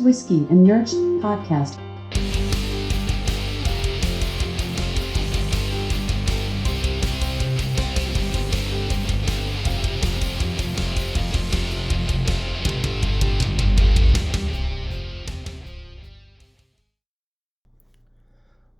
Whiskey and Nerds podcast.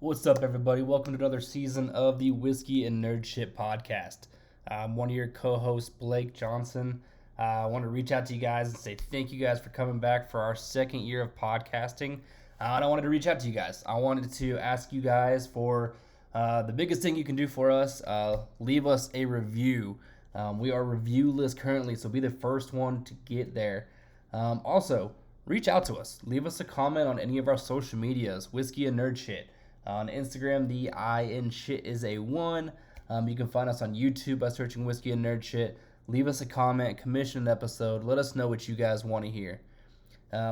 What's up, everybody? Welcome to another season of the Whiskey and Nerd podcast. I'm one of your co-hosts, Blake Johnson. I want to reach out to you guys and say thank you guys for coming back for our second year of podcasting. And I wanted to reach out to you guys. I wanted to ask you guys for the biggest thing you can do for us. Leave us a review. We are reviewless currently, so be the first one to get there. Also, reach out to us. Leave us a comment on any of our social medias, Whiskey and Nerd Shit. On Instagram, the I in shit is a 1. You can find us on YouTube by searching Whiskey and Nerd Shit. Leave us a comment, commission an episode. Let us know what you guys want to hear.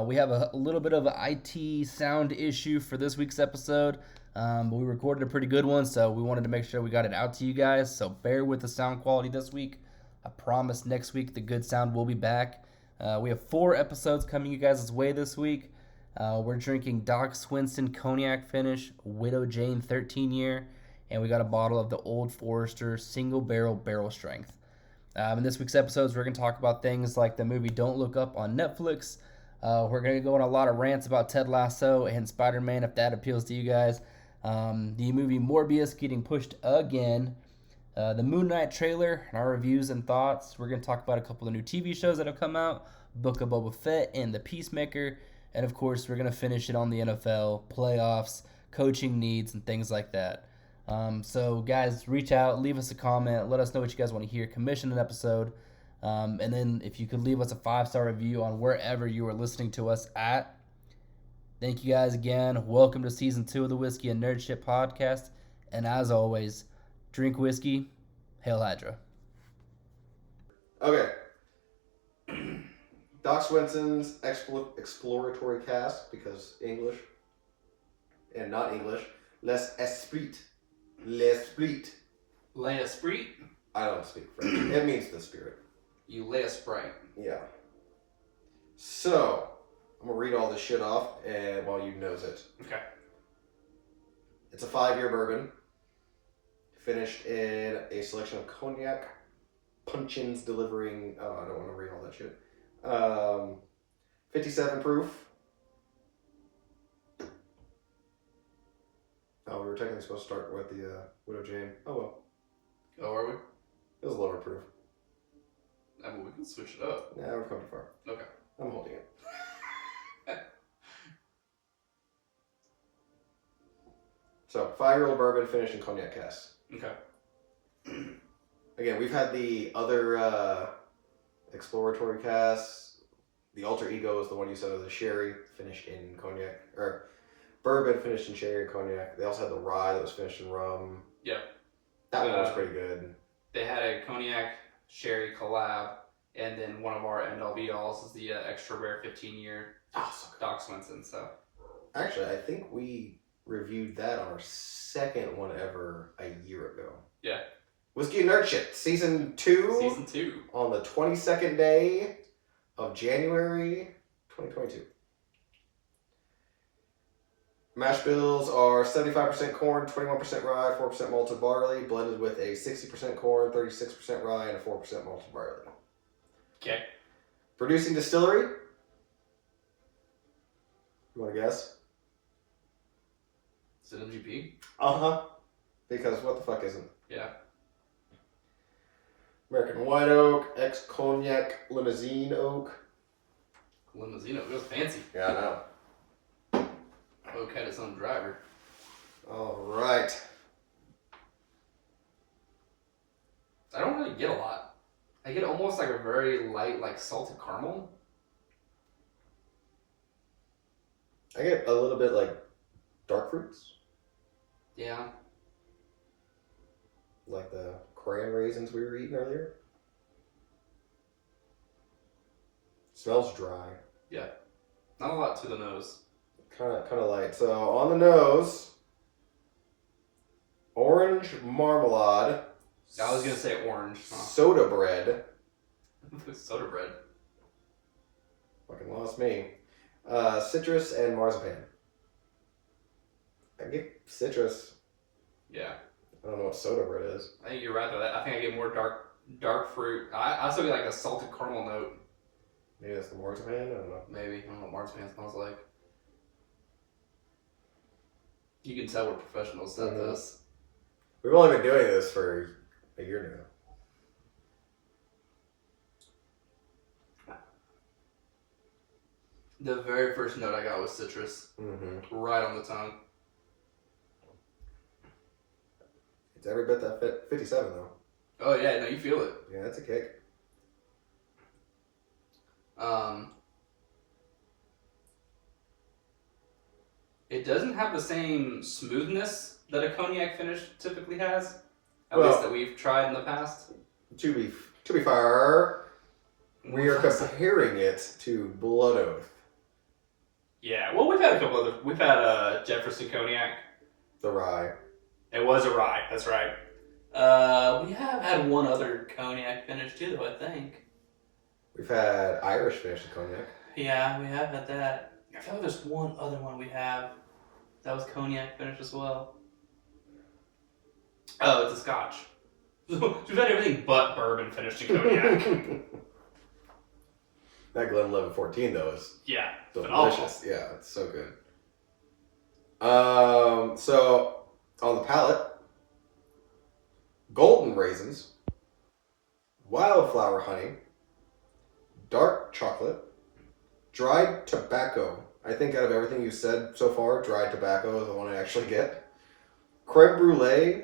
We have a little bit of an IT sound issue for this week's episode, but we recorded a pretty good one, so we wanted to make sure we got it out to you guys. So bear with the sound quality this week. I promise next week the good sound will be back. We have 4 episodes coming you guys' way this week. We're drinking Doc Swinson Cognac finish, Widow Jane 13-year, and we got a bottle of the Old Forester single barrel strength. In this week's episodes, we're going to talk about things like the movie Don't Look Up on Netflix. We're going to go on a lot of rants about Ted Lasso and Spider-Man, if that appeals to you guys. The movie Morbius getting pushed again. The Moon Knight trailer and our reviews and thoughts. We're going to talk about a couple of new TV shows that have come out, Book of Boba Fett and The Peacemaker. And of course, we're going to finish it on the NFL, playoffs, coaching needs, and things like that. So guys, reach out, leave us a comment, let us know what you guys want to hear, commission an episode, and then if you could leave us a 5-star review on wherever you are listening to us at. Thank you guys again. Welcome to season 2 of the Whiskey and Nerd Shit podcast. And as always, drink whiskey, Hail Hydra. Okay. Doc Swinson's exploratory cast, because English and not English. L'esprit. L'esprit? I don't speak French. It means the spirit. You l'esprit. Yeah. So, I'm going to read all this shit off while you nose it. Okay. It's a 5-year bourbon. Finished in a selection of cognac puncheons delivering... Oh, I don't want to read all that shit. 57 proof. Oh, we were technically supposed to start with the Widow Jane. Oh well. Oh, are we? It was lower proof. I mean, we can switch it up. Yeah, we've come too far. Okay. I'm holding it. So, 5-year-old bourbon finished in cognac casks. Okay. Again, we've had the other exploratory casks. The alter ego is the one you said was a sherry finished in cognac, or bourbon finished in sherry and cognac. They also had the rye that was finished in rum. Yep. That one was pretty good. They had a cognac sherry collab, and then one of our end-all be-alls is the extra rare 15-year Doc Swinson. So actually, I think we reviewed that on our second one ever a year ago. Yeah. Whiskey and Nerd Shit, Season 2. Season 2. On the 22nd day of January 2022. Mash bills are 75% corn, 21% rye, 4% malted barley, blended with a 60% corn, 36% rye, and a 4% malted barley. Okay. Producing distillery? You want to guess? Is it MGP? Uh-huh. Because what the fuck isn't? Yeah. American White Oak, ex-Cognac, Limousine Oak. Limousine Oak. It was fancy. Yeah, I know. Oak had its own driver. All right. I don't really get a lot. I get almost like a very light, like salted caramel. I get a little bit like dark fruits. Yeah. Like the cran raisins we were eating earlier. Smells dry. Yeah. Not a lot to the nose. Kind of light. So on the nose, orange marmalade. I was gonna say orange. Soda bread. Soda bread. Fucking lost me. Citrus and marzipan. I get citrus. Yeah. I don't know what soda bread is. I think you're right though. I think I get more dark fruit. I still get like a salted caramel note. Maybe that's the marzipan? I don't know. Maybe. I don't know what marzipan smells like. You can tell we're professionals at this. We've only been doing this for a year now. The very first note I got was citrus. Mm-hmm. Right on the tongue. It's every bit that 57 though. Oh yeah, no, you feel it. Yeah, that's a kick. It doesn't have the same smoothness that a cognac finish typically has. At Well, least that we've tried in the past. To be fair, we are comparing it to Blood Oath. Yeah, well, we've had a couple other. We've had Jefferson Cognac. The rye. It was a rye. That's right. We have had one other cognac finish too, though, I think. We've had Irish finished cognac. Yeah, we have had that. I feel like there's one other one we have that was cognac finish as well. Oh, it's a Scotch. We've had everything but bourbon finished in cognac. That Glenlivet 14 though is phenomenal. delicious. Yeah, it's so good. So on the palate, golden raisins, wildflower honey, dark chocolate, dried tobacco. I think out of everything you said so far, dried tobacco is the one I actually get. Creme brulee,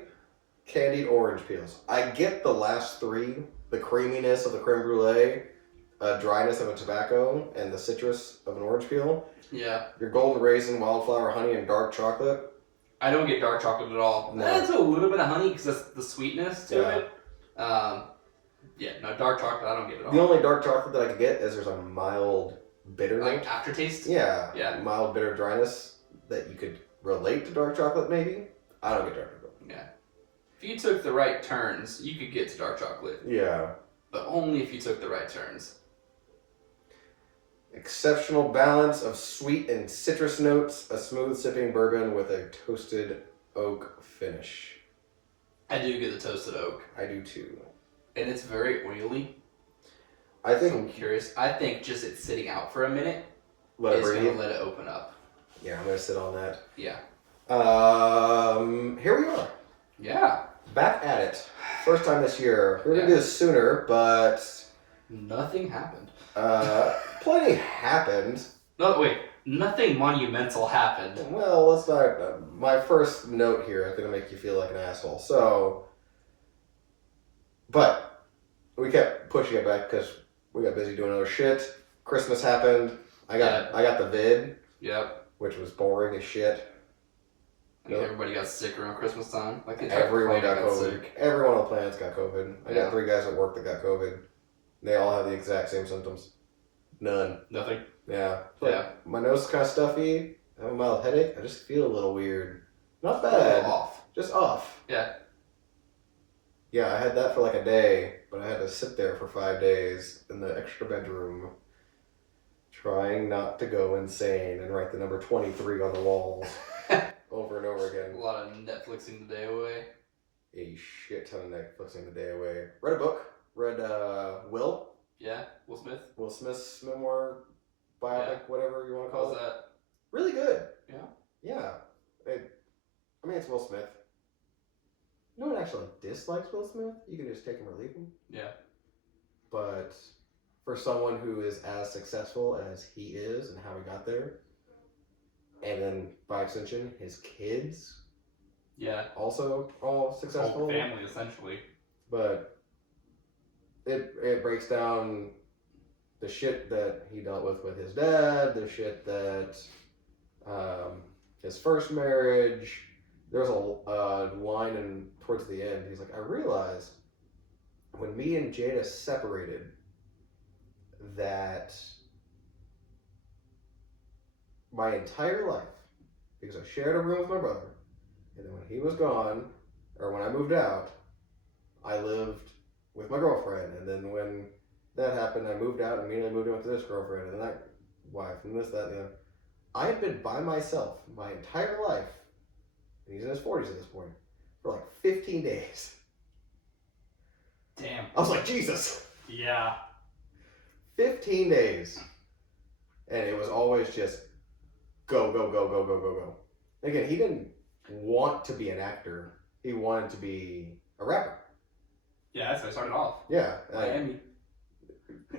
candied orange peels. I get the last three, the creaminess of the creme brulee, dryness of a tobacco, and the citrus of an orange peel. Yeah. Your golden raisin, wildflower honey, and dark chocolate. I don't get dark chocolate at all. No. That's a little bit of honey because that's the sweetness to Yeah. it. Yeah, no, dark chocolate I don't get at all. The only dark chocolate that I could get is there's a mild bitter like note. aftertaste? Yeah. Yeah. Mild bitter dryness that you could relate to dark chocolate maybe. I don't get dark chocolate. Yeah. If you took the right turns, you could get to dark chocolate. Yeah. But only if you took the right turns. Exceptional balance of sweet and citrus notes, a smooth sipping bourbon with a toasted oak finish. I do get the toasted oak. I do too. And it's very oily. I think So I'm curious. I think just it sitting out for a minute let it is going breathe. to let it open up. Yeah, I'm gonna sit on that. Yeah. Here we are. Yeah. Back at it. First time this year. We were gonna do this sooner, but Nothing happened. plenty happened. No, wait. Nothing monumental happened. Well, let's not. My first note here is gonna make you feel like an asshole. So, but we kept pushing it back because we got busy doing other shit. Christmas happened. I got the vid, Yep. which was boring as shit. I think everybody got sick around Christmas time. Like Everyone got planet COVID. sick. Everyone on the planet's got COVID. I Yeah. got 3 guys at work that got COVID. They all have the exact same symptoms. None. Nothing. Yeah. Yeah. My nose is kind of stuffy. I have a mild headache. I just feel a little weird. Not A bad. little off. Just off. Yeah. Yeah, I had that for like a day, but I had to sit there for 5 days in the extra bedroom, trying not to go insane and write the number 23 on the walls over and over A again. lot of Netflixing the day away. A shit ton of Netflixing the day away. Read a book. Read Will Yeah. Will Smith. Smith's memoir, biopic, whatever you want to How's call it. that? Really good. Yeah. Yeah. I mean, it's Will Smith. No one actually dislikes Will Smith. You can just take him or leave him. Yeah. But for someone who is as successful as he is and how he got there, and then by extension, his kids Yeah. also all successful. Whole family essentially. But it breaks down the shit that he dealt with his dad, the shit that his first marriage. There's a line in towards the end. He's like, I realized when me and Jada separated that my entire life, because I shared a room with my brother, and then when he was gone, or when I moved out, I lived with my girlfriend, and then when that happened, I moved out and immediately moved in with this girlfriend, and that wife, and this, that, and the other. I had been by myself my entire life, and he's in his 40s at this point, for like 15 days. Damn. I was like, Jesus! Yeah. 15 days. And it was always just go, go, go, go, go, go, go. Again, he didn't want to be an actor. He wanted to be a rapper. Yeah, that's how I started off. Yeah. Miami.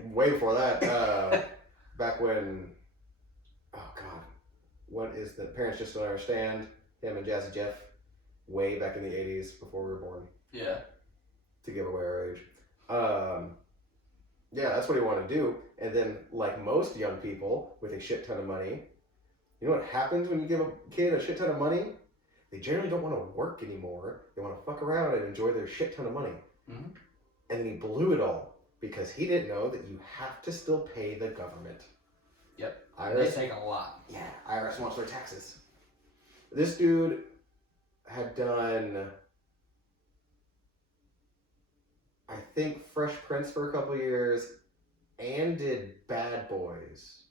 Way before that, back when, oh God, what is the Parents Just Don't Understand? Him and Jazzy Jeff, way back in the 80s before we were born. Yeah. To give away our age. Yeah, that's what he wanted to do. And then, like most young people with a shit ton of money, you know what happens when you give a kid a shit ton of money? They generally don't want to work anymore. They want to fuck around and enjoy their shit ton of money. Mm-hmm. And then he blew it all because he didn't know that you have to still pay the government. Yep. IRS, They take a lot. yeah, IRS wants their taxes. This dude had done, I think, Fresh Prince for a couple years and did Bad Boys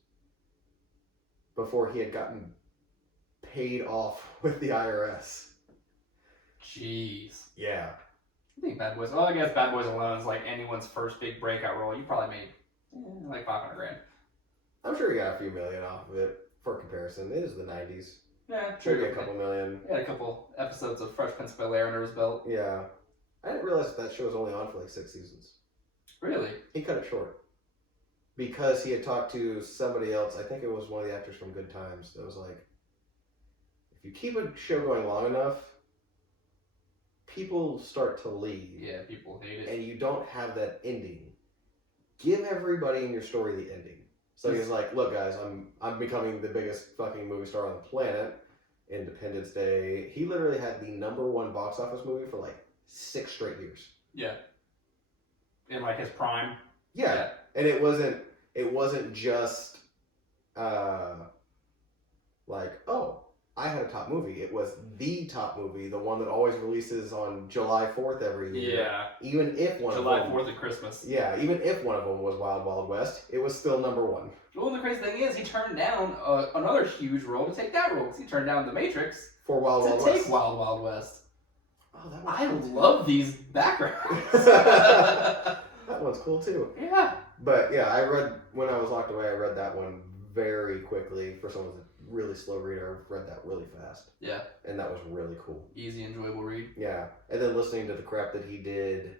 before he had gotten paid off with the IRS. Jeez. Yeah. I think Bad Boys. Well, I guess Bad Boys alone is like anyone's first big breakout role. You probably made like $500,000. I'm sure he got a few million off of it for comparison. It is the 90s. Yeah, Maybe a couple million. He had a couple episodes of Fresh Prince of Bel-Air under his belt. Yeah. I didn't realize that show was only on for like 6 seasons. Really? He cut it short. Because he had talked to somebody else, I think it was one of the actors from Good Times, that was like, if you keep a show going long enough, people start to leave. Yeah, people hate it. And you don't have that ending. Give everybody in your story the ending. So he's like, look guys, I'm becoming the biggest fucking movie star on the planet. Independence Day. He literally had the #1 box office movie for like 6 straight years. Yeah. In like his prime. Yeah. And it wasn't just like, oh, I had a top movie. It was the top movie, the one that always releases on July 4th every year. Yeah. Even if one July of them 4th at Christmas. Yeah, even if one of them was Wild Wild West, it was still #1. Well, the crazy thing is, he turned down another huge role to take that role. Because he turned down The Matrix For Wild Wild to West. take Wild Wild West. Oh, that I one's cool love these backgrounds. That one's cool too. Yeah. But yeah, when I was locked away, I read that one very quickly. For someone who's a really slow reader, I read that really fast. Yeah. And that was really cool. Easy, enjoyable read. Yeah. And then listening to the crap that he did,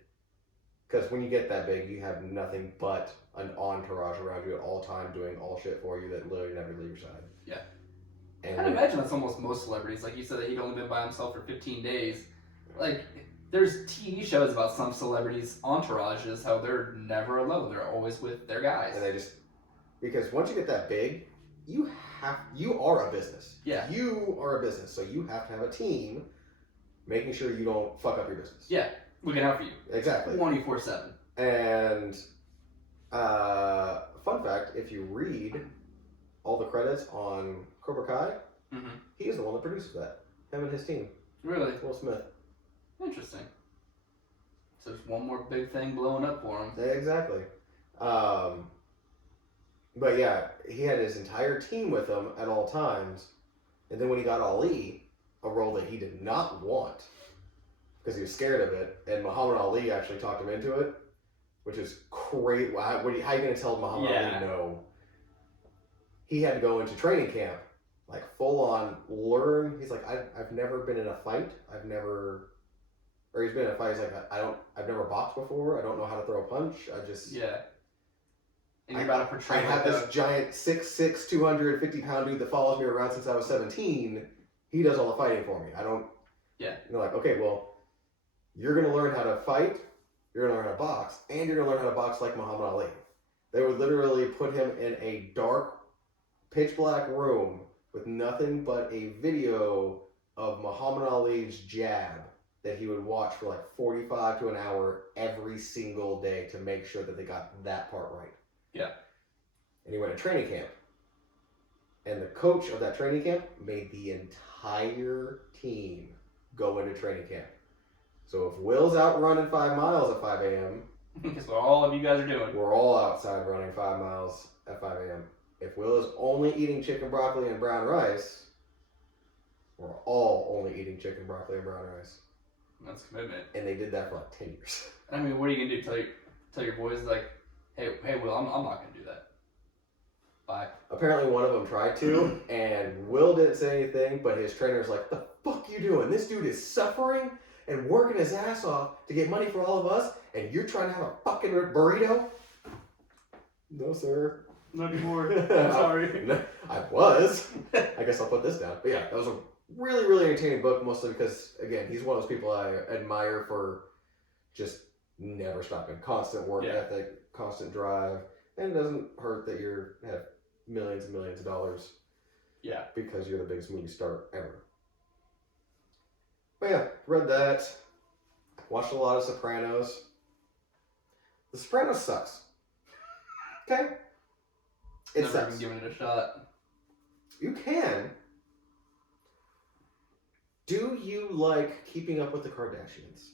because when you get that big, you have nothing but an entourage around you at all time doing all shit for you that literally never leave your side. Yeah. And I'd imagine that's almost most celebrities. Like you said that he'd only been by himself for 15 days. Like, there's TV shows about some celebrities' entourages, how they're never alone. They're always with their guys. And they just, because once you get that big, you are a business. Yeah. You are a business, so you have to have a team making sure you don't fuck up your business. Yeah. Looking out for you. Exactly. 24/7. And fun fact, if you read all the credits on Cobra Kai, he is the one that produces that. Him and his team. Really? Will Smith. Interesting. So there's one more big thing blowing up for him. Yeah, exactly. But yeah, he had his entire team with him at all times. And then when he got Ali, a role that he did not want, because he was scared of it, and Muhammad Ali actually talked him into it, which is great. How are you going to tell Muhammad Ali no? He had to go into training camp, like full on learn. He's like, I've never been in a fight. He's been in a fight. He's like, I've never boxed before. I don't know how to throw a punch. Yeah. And you're about to portray I have this giant 6'6", 250-pound dude that follows me around since I was 17. He does all the fighting for me. I don't. Yeah. And they're like, okay, well, you're gonna learn how to fight. You're gonna learn how to box, and you're gonna learn how to box like Muhammad Ali. They would literally put him in a dark, pitch black room with nothing but a video of Muhammad Ali's jab that he would watch for like 45 to an hour every single day to make sure that they got that part right. Yeah. And he went to training camp. And the coach of that training camp made the entire team go into training camp. So if Will's out running 5 miles at 5 a.m., guess what all of you guys are doing. we're all outside running 5 miles at 5 a.m. if Will is only eating chicken, broccoli, and brown rice, we're all only eating chicken, broccoli, and brown rice. That's commitment. And they did that for like 10 years. I mean, what are you gonna do? Tell your boys like, hey, Will, I'm not gonna do that. Bye. Apparently one of them tried to, and Will didn't say anything, but his trainer's like, the fuck you doing? This dude is suffering and working his ass off to get money for all of us, and you're trying to have a fucking burrito? No, sir. Not anymore. I'm sorry. No, I was. I guess I'll put this down. But yeah, that was a really, really entertaining book, mostly because, again, he's one of those people I admire for just never stopping. Constant work ethic, constant drive, and it doesn't hurt that you have millions and millions of dollars. Yeah. Because you're the biggest movie star ever. But yeah, read that. Watched a lot of Sopranos. The Sopranos sucks. Okay? It Never sucks. even given it a shot. You can. Do you like Keeping Up with the Kardashians?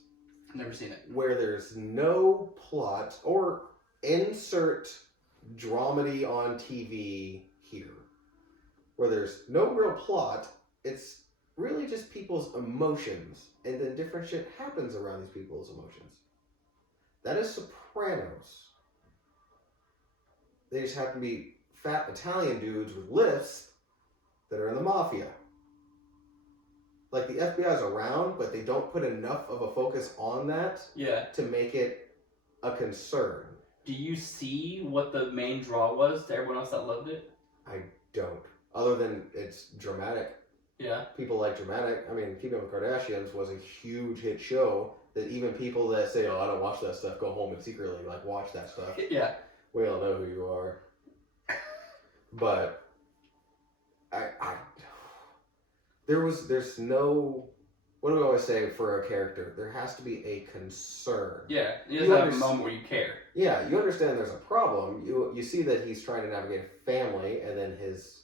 Never seen it. Where there's no plot, or insert dramedy on TV here. Where there's no real plot, it's really just people's emotions, and then different shit happens around these people's emotions. That is Sopranos. They just happen to be fat Italian dudes with lifts that are in the mafia. Like, the FBI's around, but they don't put enough of a focus on that to make it a concern. Do you see what the main draw was to everyone else that loved it? I don't. Other than it's dramatic. Yeah. People like dramatic. I mean, Keeping Up with Kardashians was a huge hit show that even people that say, oh, I don't watch that stuff, go home and secretly, like, watch that stuff. Yeah. We all know who you are. But there's no, what do we always say for a character? There has to be a concern. Yeah, you just have a moment where you care. Yeah, you understand there's a problem. You see that he's trying to navigate a family and then his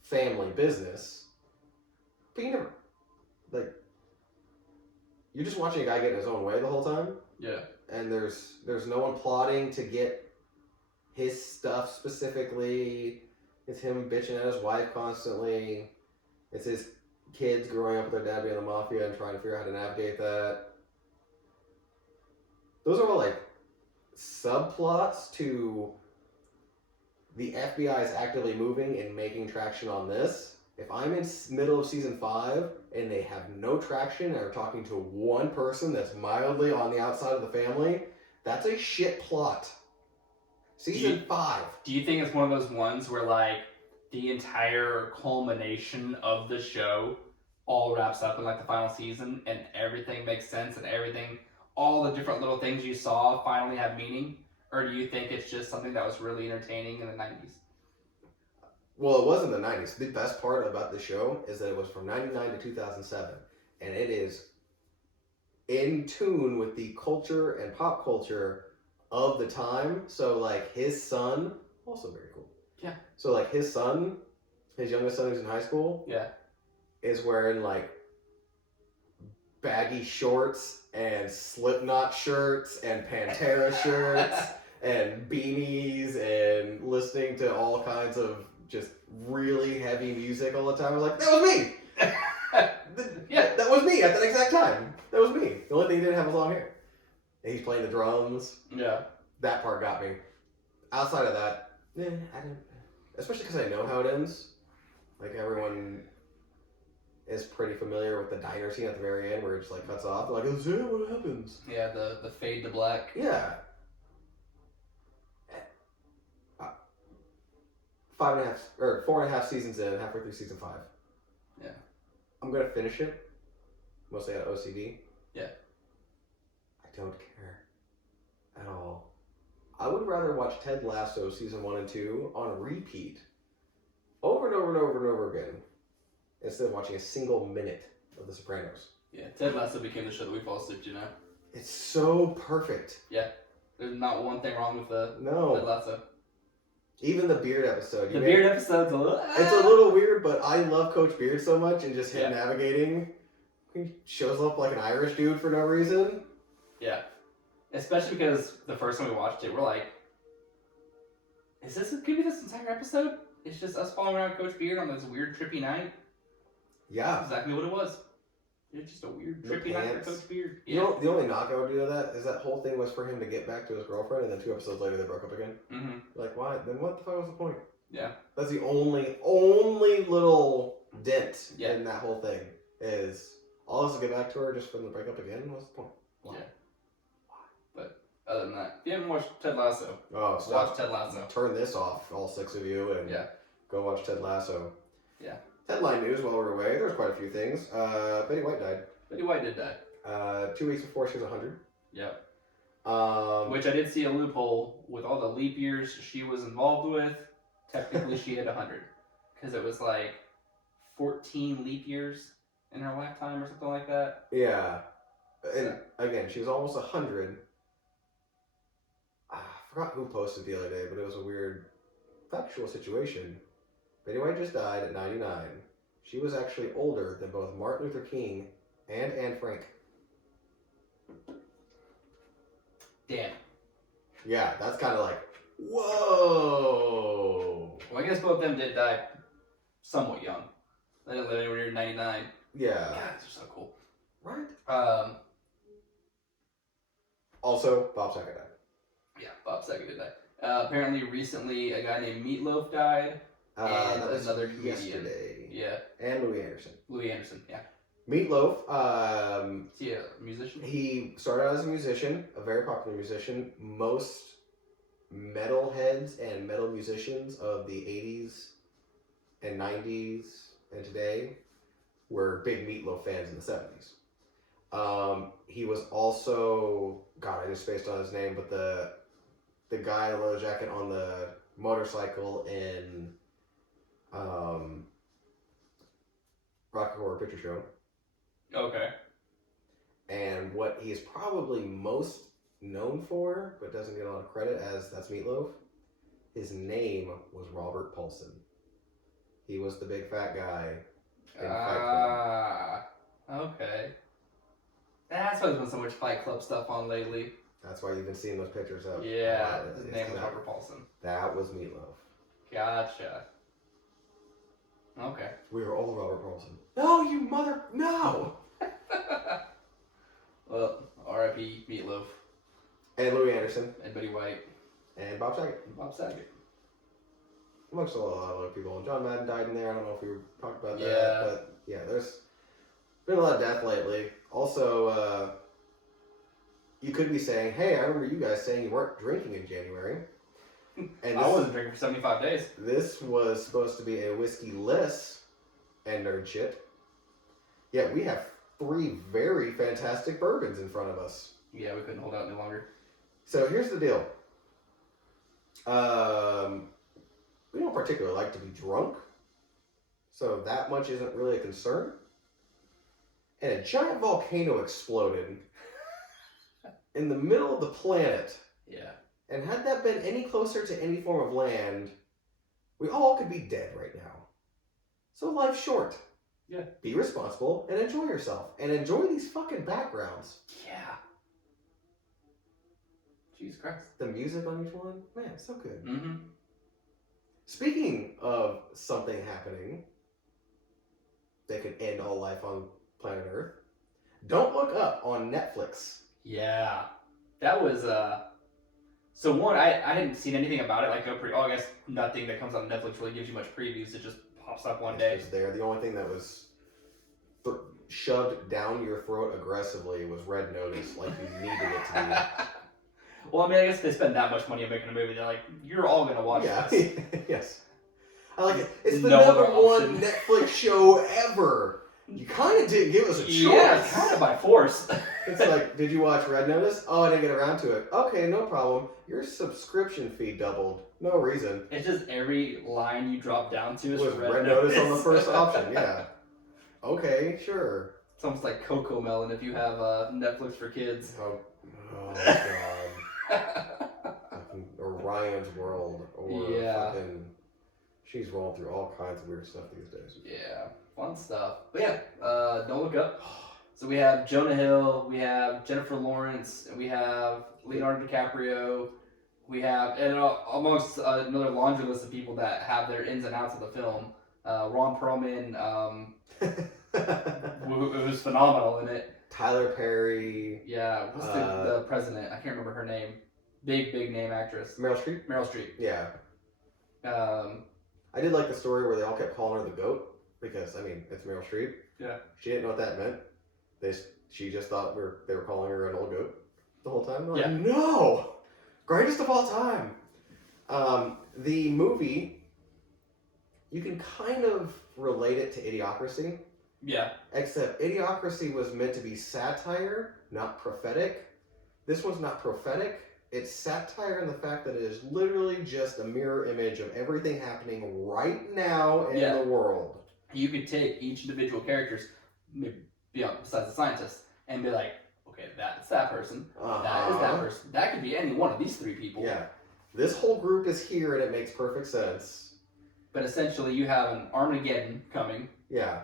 family business. But you never, like, you're just watching a guy get in his own way the whole time. Yeah. And there's no one plotting to get his stuff specifically. It's him bitching at his wife constantly. It's his kids growing up with their dad being in the mafia and trying to figure out how to navigate that. Those are all like subplots to the FBI is actively moving and making traction on this. If I'm in middle of season 5 and they have no traction and are talking to one person that's mildly on the outside of the family, that's a shit plot. Season 5. Do you think it's one of those ones where, like, the entire culmination of the show all wraps up in, like, the final season and everything makes sense and everything, all the different little things you saw finally have meaning? Or do you think it's just something that was really entertaining in the 90s? Well, it was in the 90s. The best part about the show is that it was from 99 to 2007. And it is in tune with the culture and pop culture of the time. So, like, his son, also very cool. Yeah. So, like, his son, his youngest son who's in high school, is wearing, like, baggy shorts and Slipknot shirts and Pantera shirts and beanies and listening to all kinds of just really heavy music all the time. I was like, that was me! That was me at that exact time. That was me. The only thing he didn't have was long hair. And he's playing the drums. Yeah. That part got me. Outside of that, I didn't. Especially because I know how it ends. Like, everyone is pretty familiar with the diner scene at the very end where it just, like, cuts off. They're like, is that what happens? Yeah, the fade to black. Yeah. 4.5 seasons in, halfway through season 5. Yeah. I'm gonna finish it. Mostly out of OCD. Yeah. I don't care at all. I would rather watch Ted Lasso season 1 and 2 on repeat over and over and over and over again instead of watching a single minute of The Sopranos. Yeah, Ted Lasso became the show that we fall asleep to now. It's so perfect. Yeah. There's not one thing wrong with Ted Lasso. Even the Beard episode. The Beard episode's a little... It's a little weird, but I love Coach Beard so much and just him navigating. He shows up like an Irish dude for no reason. Yeah. Especially because the first time we watched it, we're like, could be this entire episode? it's just us following around Coach Beard on this weird trippy night. Yeah. That's exactly what it was. It's just a weird trippy night for Coach Beard. You know, the only knock I would do to that is that whole thing was for him to get back to his girlfriend, and then 2 episodes later they broke up again. Mm-hmm. Like, why? Then what the fuck was the point? Yeah. That's the only little dent in that whole thing is all this to get back to her just for them to break up again. What's the point? Why? Yeah. But other than that, if you haven't watched Ted Lasso, watch Ted Lasso. Turn this off, all 6 of you, and go watch Ted Lasso. Yeah. Headline news while we're away. There was quite a few things. Betty White died. Betty White did die. 2 weeks before she was 100. Yep. Which I did see a loophole with all the leap years she was involved with. Technically, she had 100 because it was like 14 leap years in her lifetime or something like that. Yeah, and again, she was almost 100. I forgot who posted the other day, but it was a weird factual situation. Betty White just died at 99. She was actually older than both Martin Luther King and Anne Frank. Damn. Yeah, that's kind of like, whoa. Well, I guess both of them did die somewhat young. They didn't live anywhere near 99. Yeah. God, these are so cool. Right. Also, Bob Saget died. Yeah, Bob Saget did die. Apparently, recently, a guy named Meatloaf died. And that was another comedian. Yesterday. Yeah. And Louis Anderson. Louis Anderson, yeah. Meatloaf, is he a musician? He started out as a musician, a very popular musician. Most metal heads and metal musicians of the 80s and 90s and today were big Meatloaf fans in the 70s. He was also, God, I just spaced on his name, but the guy in the leather jacket on the motorcycle in Rocky Horror Picture Show. Okay. And what he is probably most known for, but doesn't get a lot of credit as that's Meatloaf, his name was Robert Paulson. He was the big fat guy in Fight Club. Okay. That's why there's been so much Fight Club stuff on lately. That's why you've been seeing those pictures up. Yeah, his name was Robert Paulson. That was Meatloaf. Gotcha. Okay. We were all Robert Paulson. No, you mother... No! Well, R.I.P. Meatloaf. And Louis Anderson. And Betty White. And Bob Saget. Amongst a lot of other people. John Madden died in there. I don't know if we talked about that. But yeah, there's been a lot of death lately. Also, you could be saying, hey, I remember you guys saying you weren't drinking in January. And I wasn't drinking for 75 days. This was supposed to be a whiskey-less and nerd shit. Yet we have 3 very fantastic bourbons in front of us. Yeah, we couldn't hold out any longer. So here's the deal. We don't particularly like to be drunk, so that much isn't really a concern. And a giant volcano exploded in the middle of the planet. Yeah. And had that been any closer to any form of land, we all could be dead right now. So life's short. Yeah. Be responsible and enjoy yourself. And enjoy these fucking backgrounds. Yeah. Jesus Christ. The music on each one, man, so good. Mm-hmm. Speaking of something happening that could end all life on planet Earth, Don't Look Up on Netflix. Yeah. That was, So one, I hadn't seen anything about it. Like, I guess nothing that comes on Netflix really gives you much previews. It just pops up one day. It's there. The only thing that was shoved down your throat aggressively was Red Notice, like you needed it to be. Well, I mean, I guess they spend that much money on making a movie. They're like, you're all going to watch this. Yes. I like it. It's the No number other one option. Netflix show ever. You kind of didn't give us a choice. Yeah, kind of by force. It's like, did you watch Red Notice? Oh, I didn't get around to it. Okay, no problem. Your subscription fee doubled. No reason. It's just every line you drop down to is With Red Notice on the first option, yeah. Okay, sure. It's almost like Coco Melon if you have Netflix for kids. Oh God. Fucking Orion's World, or fucking, she's rolling through all kinds of weird stuff these days. Yeah, fun stuff. But yeah, Don't Look Up. So we have Jonah Hill, we have Jennifer Lawrence, and we have Leonardo DiCaprio, We have, and amongst another laundry list of people that have their ins and outs of the film, Ron Perlman, who was phenomenal in it. Tyler Perry. Yeah, what's the president? I can't remember her name. Big name actress. Meryl Streep? Meryl Streep. Yeah. I did like the story where they all kept calling her the GOAT because, I mean, it's Meryl Streep. Yeah. She didn't know what that meant. She just thought they were calling her an old goat the whole time. Like, no! Greatest of all time! The movie, you can kind of relate it to Idiocracy. Yeah. Except Idiocracy was meant to be satire, not prophetic. This one's not prophetic. It's satire in the fact that it is literally just a mirror image of everything happening right now in the world. You could take each individual characters, besides the scientist, and be like, okay, that's that person. That is that person. That could be any one of these three people. Yeah. This whole group is here and it makes perfect sense. But essentially, you have an Armageddon coming. Yeah.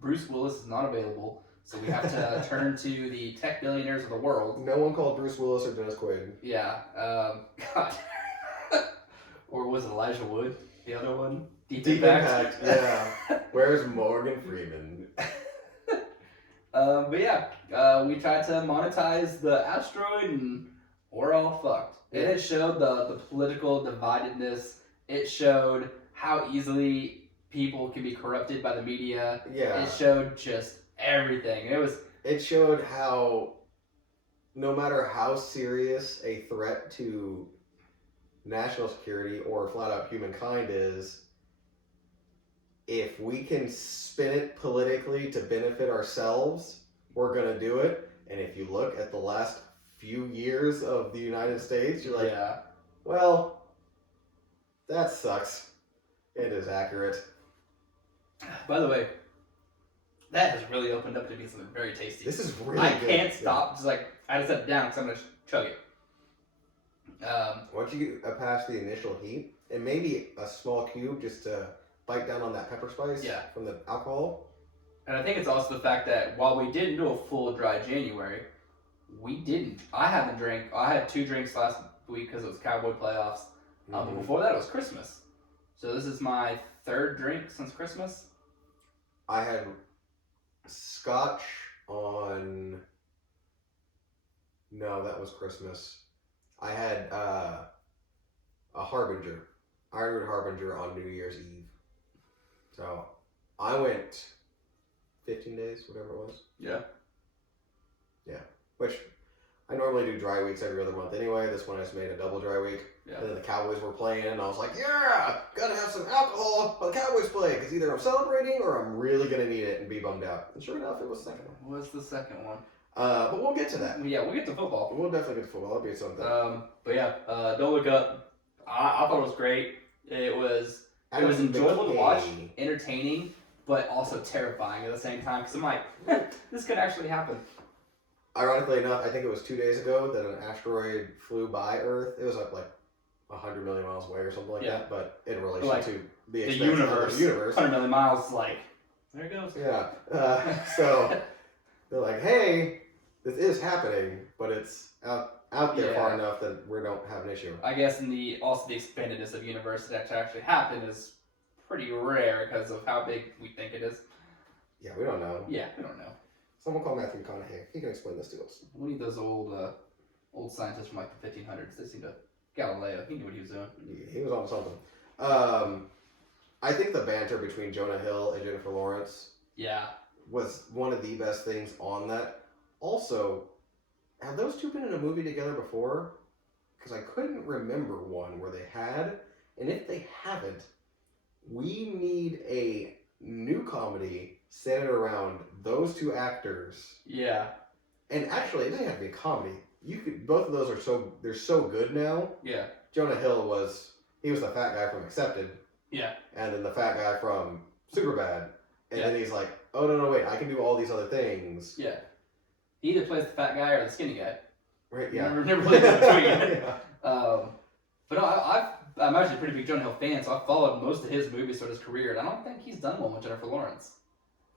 Bruce Willis is not available, so we have to turn to the tech billionaires of the world. No one called Bruce Willis or Dennis Quaid. Yeah. God. Or was it Elijah Wood? The other one? Deep Impact. Yeah. Where's Morgan Freeman? But yeah, we tried to monetize the asteroid and we're all fucked. Yeah. And it showed the political dividedness. It showed how easily people can be corrupted by the media. Yeah. It showed just everything. It showed how no matter how serious a threat to national security or flat out humankind is, if we can spin it politically to benefit ourselves, we're going to do it. And if you look at the last few years of the United States, you're like, well, that sucks. It is accurate. By the way, that has really opened up to be something very tasty. This is really I good. can't stop. Just like, I just set it down because I'm going to chug it. Once you get past the initial heat, and maybe a small cube just to bite down on that pepper spice from the alcohol. And I think it's also the fact that while we didn't do a full dry January, I had 2 drinks last week because it was Cowboy playoffs. But before that, it was Christmas. So this is my 3rd drink since Christmas. I had scotch on... No, that was Christmas. I had a Harbinger. Ironwood Harbinger on New Year's Eve. So, I went 15 days, whatever it was. Yeah. Yeah. Which, I normally do dry weeks every other month anyway. This one I just made a double dry week. Yeah. And then the Cowboys were playing, and I was like, yeah, gotta have some alcohol while the Cowboys play, because either I'm celebrating or I'm really gonna need it and be bummed out. And sure enough, it was the second one. What's the second one? But we'll get to that. Yeah, we'll get to football. We'll definitely get to football. That'll be something. But yeah, Don't Look Up. I thought it was great. It was enjoyable to watch, entertaining, but also terrifying at the same time. Because I'm like, this could actually happen. Ironically enough, I think it was 2 days ago that an asteroid flew by Earth. It was up like 100 million miles away or something like that, but in relation to the universe. 100 million miles, like, there it goes. Yeah. So they're like, hey, this is happening, but it's out there far enough that we don't have an issue. I guess also the expandedness of the universe that to actually happen is pretty rare because of how big we think it is. Yeah, we don't know. Yeah, we don't know. Someone call Matthew McConaughey. He can explain this to us. We need those old scientists from like the 1500s. They seem to... Galileo, he knew what he was doing. He was on something. I think the banter between Jonah Hill and Jennifer Lawrence was one of the best things on that. Also, have those two been in a movie together before? Because I couldn't remember one where they had. And if they haven't, we need a new comedy centered around those two actors. Yeah. And actually, it doesn't have to be a comedy. Both of those they're so good now. Yeah. Jonah Hill was the fat guy from Accepted. Yeah. And then the fat guy from Superbad. And then he's like, oh, no, wait, I can do all these other things. Yeah. He either plays the fat guy or the skinny guy. Right, yeah. I've never played in between. But no, I'm actually a pretty big Jonah Hill fan, so I've followed most of his movies throughout his career, and I don't think he's done one with Jennifer Lawrence.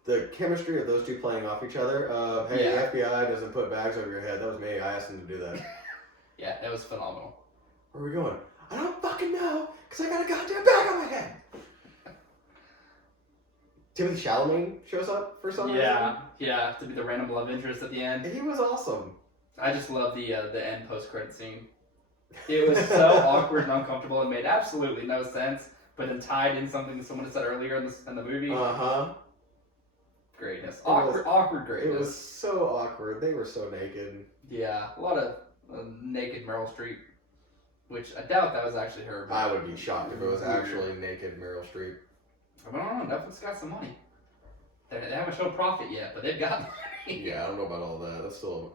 The chemistry of those two playing off each other, hey, the FBI doesn't put bags over your head, that was me, I asked him to do that. Yeah, that was phenomenal. Where are we going? I don't fucking know, because I got a goddamn bag on my head. Timothée Chalamet shows up for some reason. Yeah, to be the random love interest at the end. He was awesome. I just love the end post-credit scene. It was so awkward and uncomfortable and made absolutely no sense, but then tied in something that someone had said earlier in the movie. Uh-huh. Greatness. Awkward greatness. It was so awkward. They were so naked. Yeah, a lot of naked Meryl Streep, which I doubt that was actually her. But I would be shocked if it was actually naked Meryl Streep. I don't know. Netflix got some money. They haven't shown profit yet, but they've got money. Yeah, I don't know about all that. That's still